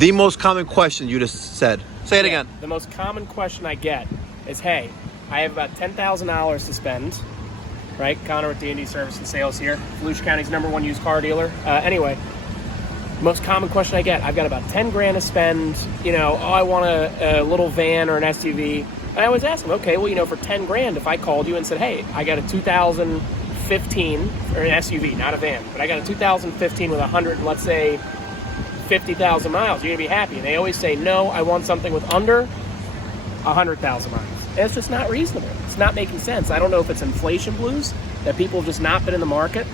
The most common question you just said. Say it again. The most common question I get is, hey, I have about $10,000 to spend, right? Connor with D&D Service and Sales here, Volusia County's #1 used car dealer. Anyway, most common question I get, I've got about 10 grand to spend, I want a little van or an SUV. And I always ask them, okay, well, for 10 grand, if I called you and said, hey, I got a 2015, or an SUV, not a van, but I got a 2015 with 50,000 miles, you're gonna be happy. And they always say, no, I want something with under 100,000 miles. And it's just not reasonable. It's not making sense. I don't know if it's inflation blues, that people have just not been in the market,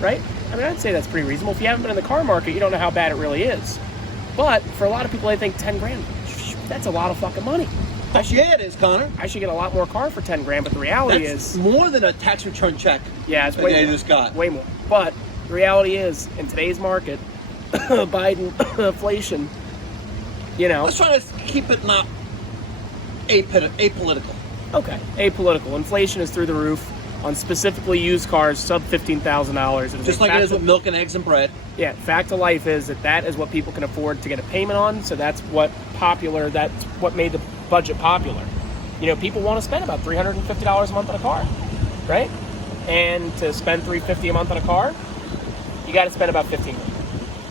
right? I mean, I'd say that's pretty reasonable. If you haven't been in the car market, you don't know how bad it really is. But for a lot of people, I think 10 grand, that's a lot of fucking money. Yeah, it is, Connor. I should get a lot more car for 10 grand, but the reality That's is more than a tax return check. Yeah, it's way more. Just got. Way more. But the reality is, in today's market, Biden inflation, Let's try to keep it not apolitical. Okay, apolitical. Inflation is through the roof on specifically used cars, sub $15,000. Just like it is with milk and eggs and bread. Yeah, fact of life is that is what people can afford to get a payment on, so that's what made the budget popular. People want to spend about $350 a month on a car, right? And to spend $350 a month on a car, you got to spend about 15 grand.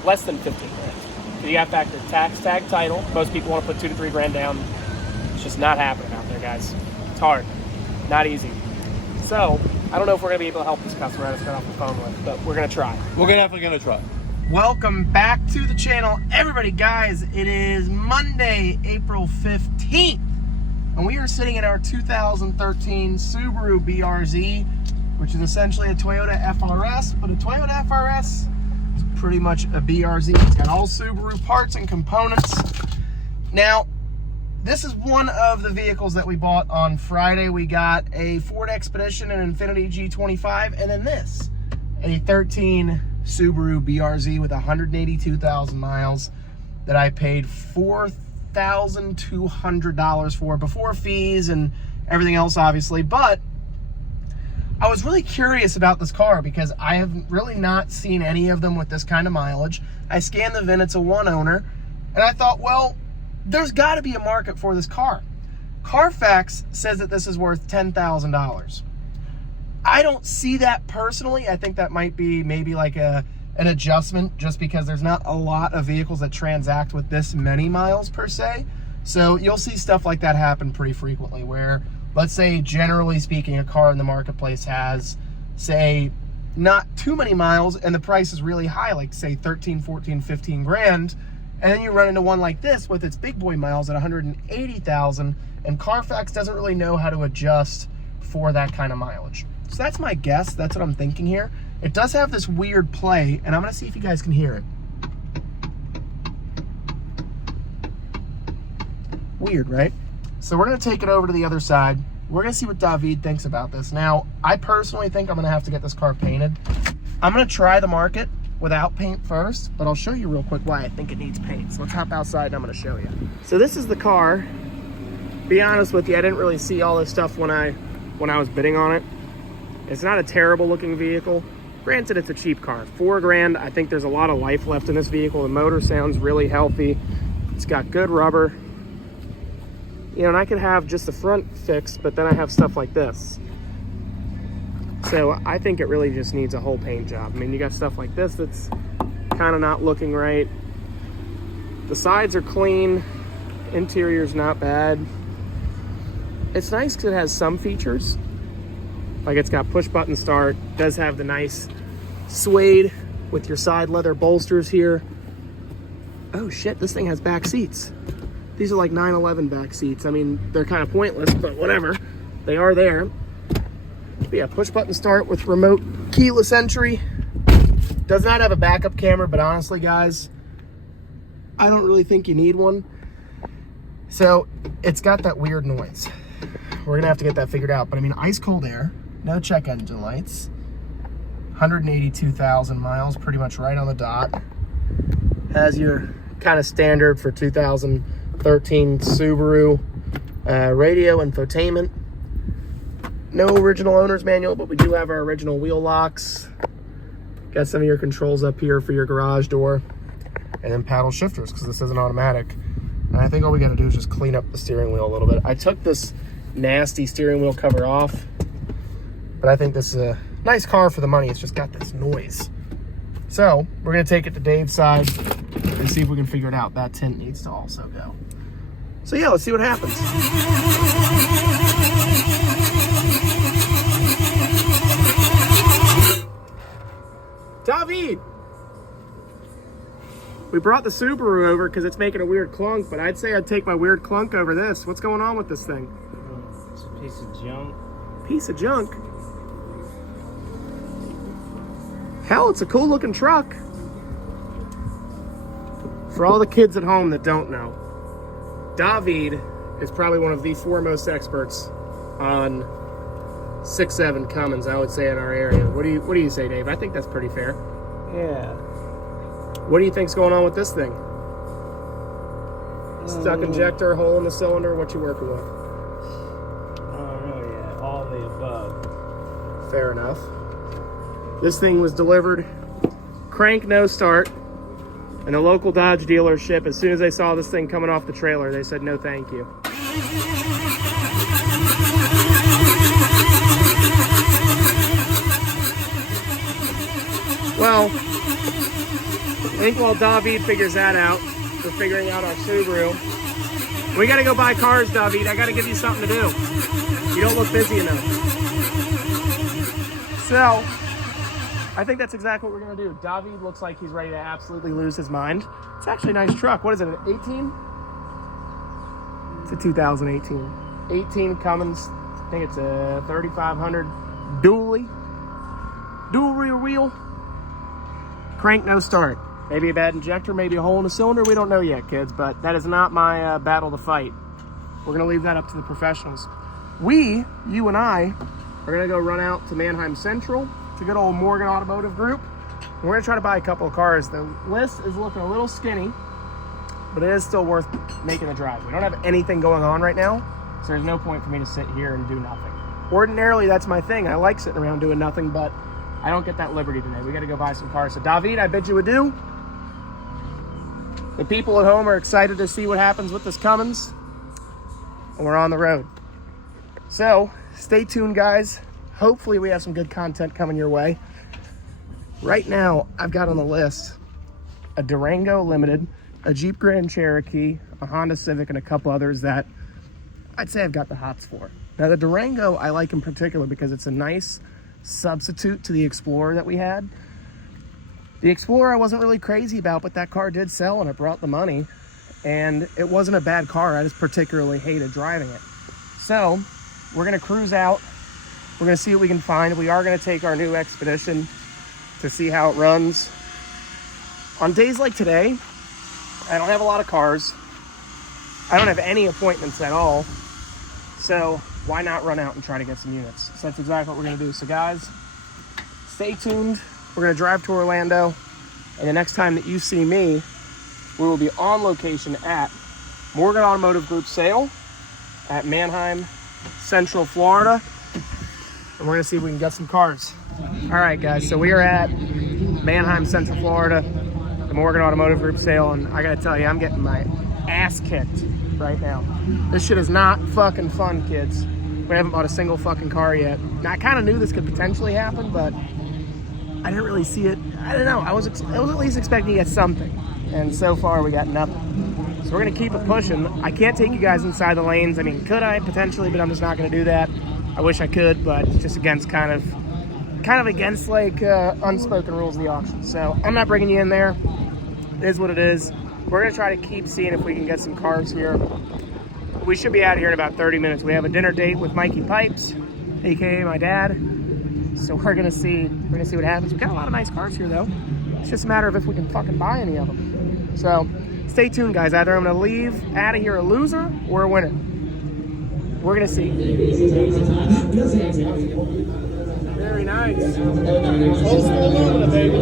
Less than 15 grand. So you got to factor tax, tag, title. Most people want to put 2 to 3 grand down. It's just not happening out there, guys. It's hard. Not easy. So, I don't know if we're going to be able to help this customer I just got off the phone with, but we're going to try. We're definitely going to try. Welcome back to the channel, everybody. Guys, it is Monday, April 15th, and we are sitting in our 2013 Subaru BRZ, which is essentially a Toyota FRS, but a Toyota FRS is pretty much a BRZ. It's got all Subaru parts and components. Now, this is one of the vehicles that we bought on Friday. We got a Ford Expedition, an Infiniti G25, and then this, a 13 Subaru BRZ with 182,000 miles that I paid $4,200 for before fees and everything else, obviously. But I was really curious about this car because I have really not seen any of them with this kind of mileage. I scanned the VIN, it's a one owner, and I thought, well, there's got to be a market for this car. Carfax says that this is worth $10,000. I don't see that personally. I think that might be maybe like an adjustment just because there's not a lot of vehicles that transact with this many miles per se. So you'll see stuff like that happen pretty frequently where, let's say, generally speaking, a car in the marketplace has, say, not too many miles and the price is really high, like say 13, 14, 15 grand. And then you run into one like this with its big boy miles at 180,000, and Carfax doesn't really know how to adjust for that kind of mileage. So that's my guess. That's what I'm thinking here. It does have this weird play, and I'm going to see if you guys can hear it. Weird, right? So we're going to take it over to the other side. We're going to see what David thinks about this. Now, I personally think I'm going to have to get this car painted. I'm going to try the market without paint first, but I'll show you real quick why I think it needs paint. So let's hop outside and I'm going to show you. So this is the car. Be honest with you, I didn't really see all this stuff when I was bidding on it. It's not a terrible looking vehicle. Granted, it's a cheap car. $4 grand. I think there's a lot of life left in this vehicle. The motor sounds really healthy. It's got good rubber. And I could have just the front fixed, but then I have stuff like this. So I think it really just needs a whole paint job. I mean, you got stuff like this that's kind of not looking right. The sides are clean. Interior's not bad. It's nice because it has some features. Like it's got push button start. Does have the nice suede with your side leather bolsters here. Oh shit, this thing has back seats. These are like 911 back seats. I mean, they're kind of pointless, but whatever. They are there. But yeah, push button start with remote keyless entry. Does not have a backup camera, but honestly, guys, I don't really think you need one. So it's got that weird noise. We're gonna have to get that figured out. But I mean, ice cold air, no check engine lights, 182,000 miles, pretty much right on the dot. Has your kind of standard for 2013 Subaru radio infotainment. No original owner's manual, but we do have our original wheel locks. Got some of your controls up here for your garage door. and then paddle shifters because this isn't automatic. And I think all we got to do is just clean up the steering wheel a little bit. I took this nasty steering wheel cover off, but I think this is a nice car for the money. It's just got this noise. So we're going to take it to Dave's side and see if we can figure it out. That tint needs to also go. So yeah, let's see what happens. David! We brought the Subaru over because it's making a weird clunk, but I'd say I'd take my weird clunk over this. What's going on with this thing? It's a piece of junk. Piece of junk? Hell, it's a cool looking truck. For all the kids at home that don't know, David is probably one of the foremost experts on 6.7 Cummins, I would say, in our area. What do you say, Dave? I think that's pretty fair. Yeah. What do you think's going on with this thing? Stuck injector, hole in the cylinder, what you working with? I don't know yet. All the above. Fair enough. This thing was delivered crank no start, and the local Dodge dealership, as soon as they saw this thing coming off the trailer, they said no thank you. Well, I think while David figures that out, we're figuring out our Subaru. We gotta go buy cars, David. I gotta give you something to do. You don't look busy enough. So, I think that's exactly what we're gonna do. David looks like he's ready to absolutely lose his mind. It's actually a nice truck. What is it, an 18? It's a 2018. 18 Cummins. I think it's a 3500 dual rear wheel. Crank no start. Maybe a bad injector, maybe a hole in the cylinder. We don't know yet, kids, but that is not my battle to fight. We're gonna leave that up to the professionals. You and I, are gonna go run out to Manheim Central. It's a good old Morgan Automotive Group. And we're gonna try to buy a couple of cars. The list is looking a little skinny, but it is still worth making a drive. We don't have anything going on right now, so there's no point for me to sit here and do nothing. Ordinarily, that's my thing. I like sitting around doing nothing, but I don't get that liberty today. We gotta go buy some cars. So David, I bid you adieu. The people at home are excited to see what happens with this Cummins, and we're on the road. So stay tuned, guys. Hopefully we have some good content coming your way. Right now, I've got on the list a Durango Limited, a Jeep Grand Cherokee, a Honda Civic, and a couple others that I'd say I've got the hots for. Now the Durango I like in particular because it's a nice substitute to the Explorer that we had. The Explorer I wasn't really crazy about, but that car did sell and it brought the money. And it wasn't a bad car, I just particularly hated driving it. So, we're gonna cruise out. We're gonna see what we can find. We are gonna take our new Expedition to see how it runs. On days like today, I don't have a lot of cars. I don't have any appointments at all. So, why not run out and try to get some units? So that's exactly what we're gonna do. So guys, stay tuned. We're gonna drive to Orlando, and the next time that you see me, we will be on location at Morgan Automotive Group sale at Manheim, Central Florida, and we're gonna see if we can get some cars. All right, guys, so we are at Manheim, Central Florida, the Morgan Automotive Group sale, and I gotta tell you, I'm getting my ass kicked right now. This shit is not fucking fun, kids. We haven't bought a single fucking car yet. Now, I kind of knew this could potentially happen, but I didn't really see it. I don't know. I was at least expecting to get something, and so far we got nothing. So we're gonna keep it pushing. I can't take you guys inside the lanes. I mean, could I potentially? But I'm just not gonna do that. I wish I could, but it's just against kind of against like unspoken rules of the auction. So I'm not bringing you in there. It is what it is. We're gonna try to keep seeing if we can get some cars here. We should be out of here in about 30 minutes. We have a dinner date with Mikey Pipes, aka my dad. So we're gonna see what happens. We've got a lot of nice cars here though. It's just a matter of if we can fucking buy any of them. So stay tuned, guys. Either I'm gonna leave out of here a loser or a winner. We're gonna see. Very nice. Old school Lumina, baby.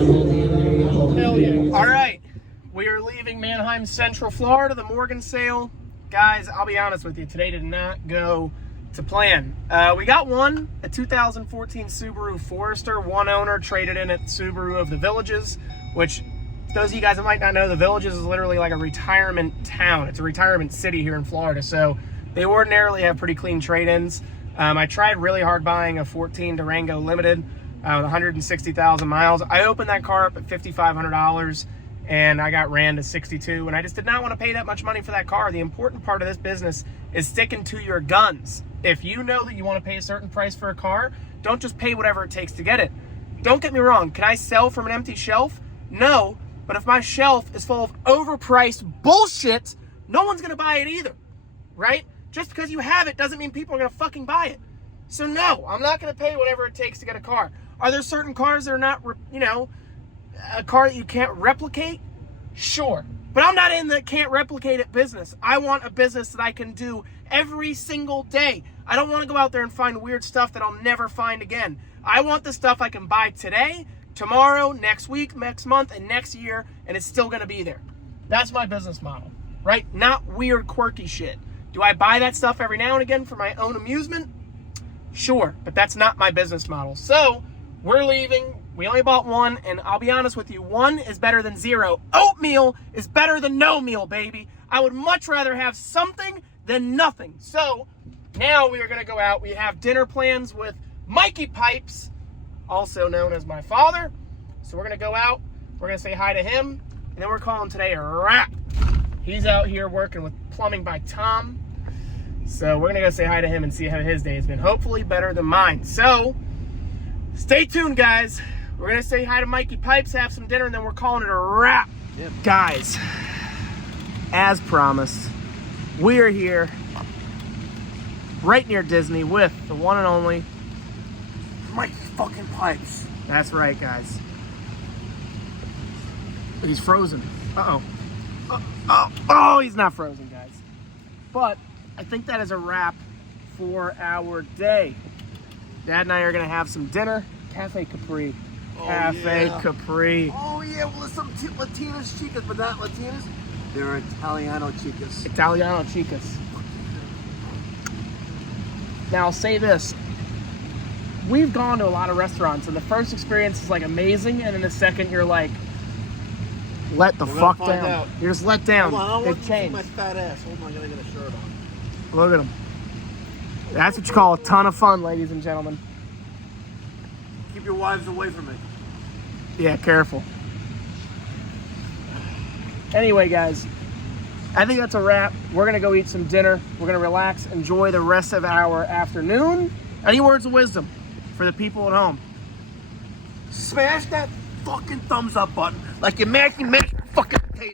Hell yeah. All right, we are leaving Manheim, Central Florida, the Morgan sale. Guys, I'll be honest with you, today did not go to plan. We got a 2014 Subaru Forester, one owner, traded in at Subaru of the Villages, which those of you guys that might not know, the Villages is literally like a retirement town. It's a retirement city here in Florida. So they ordinarily have pretty clean trade-ins. I tried really hard buying a 14 Durango Limited with 160,000 miles. I opened that car up at $5,500 and I got ran to 62, and I just did not want to pay that much money for that car. The important part of this business is sticking to your guns. If you know that you want to pay a certain price for a car, don't just pay whatever it takes to get it. Don't get me wrong, can I sell from an empty shelf? No, but if my shelf is full of overpriced bullshit, no one's going to buy it either, right? Just because you have it doesn't mean people are going to fucking buy it. So no, I'm not going to pay whatever it takes to get a car. Are there certain cars that are not, a car that you can't replicate? Sure. But I'm not in the can't replicate it business. I want a business that I can do every single day. I don't want to go out there and find weird stuff that I'll never find again. I want the stuff I can buy today, tomorrow, next week, next month, and next year, and it's still going to be there. That's my business model, right? Not weird, quirky shit. Do I buy that stuff every now and again for my own amusement? Sure, but that's not my business model. So we're leaving. We only bought one, and I'll be honest with you, one is better than zero. Oatmeal is better than no meal, baby. I would much rather have something than nothing. So now we are going to go out. We have dinner plans with Mikey Pipes, also known as my father. So we're going to go out. We're going to say hi to him, and then we're calling today a wrap. He's out here working with Plumbing by Tom. So we're going to go say hi to him and see how his day has been. Hopefully better than mine. So stay tuned, guys. We're going to say hi to Mikey Pipes, have some dinner, and then we're calling it a wrap. Yep. Guys, as promised, we are here right near Disney with the one and only Mikey fucking Pipes. That's right, guys. He's frozen. Uh-oh. Oh, he's not frozen, guys. But I think that is a wrap for our day. Dad and I are going to have some dinner. Cafe Capri. Capri. Oh, yeah. Well, there's some Latinas chicas, but not Latinas. They're Italiano chicas. Italiano chicas. Now, I'll say this. We've gone to a lot of restaurants, and the first experience is, like, amazing, and then the second you're like, let the fuck down. Out. You're just let down. Hold on, I don't They've changed. my fat ass. Hold on, I gotta get a shirt on. Look at him. That's what you call a ton of fun, ladies and gentlemen. Keep your wives away from me. Yeah, careful. Anyway, guys, I think that's a wrap. We're going to go eat some dinner. We're going to relax, enjoy the rest of our afternoon. Any words of wisdom for the people at home? Smash that fucking thumbs up button like you mash